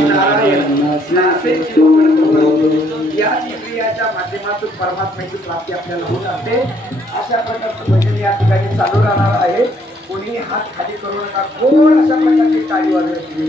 नारायण या क्रियाच्या माध्यमातून परमात्म्याची प्राप्ती आपल्याला होत असते अशा प्रकारचं भजन या ठिकाणी चालू राहणार आहे कोणी हात खाली करू नका कोण अशा प्रकारची टाळी वाजवायची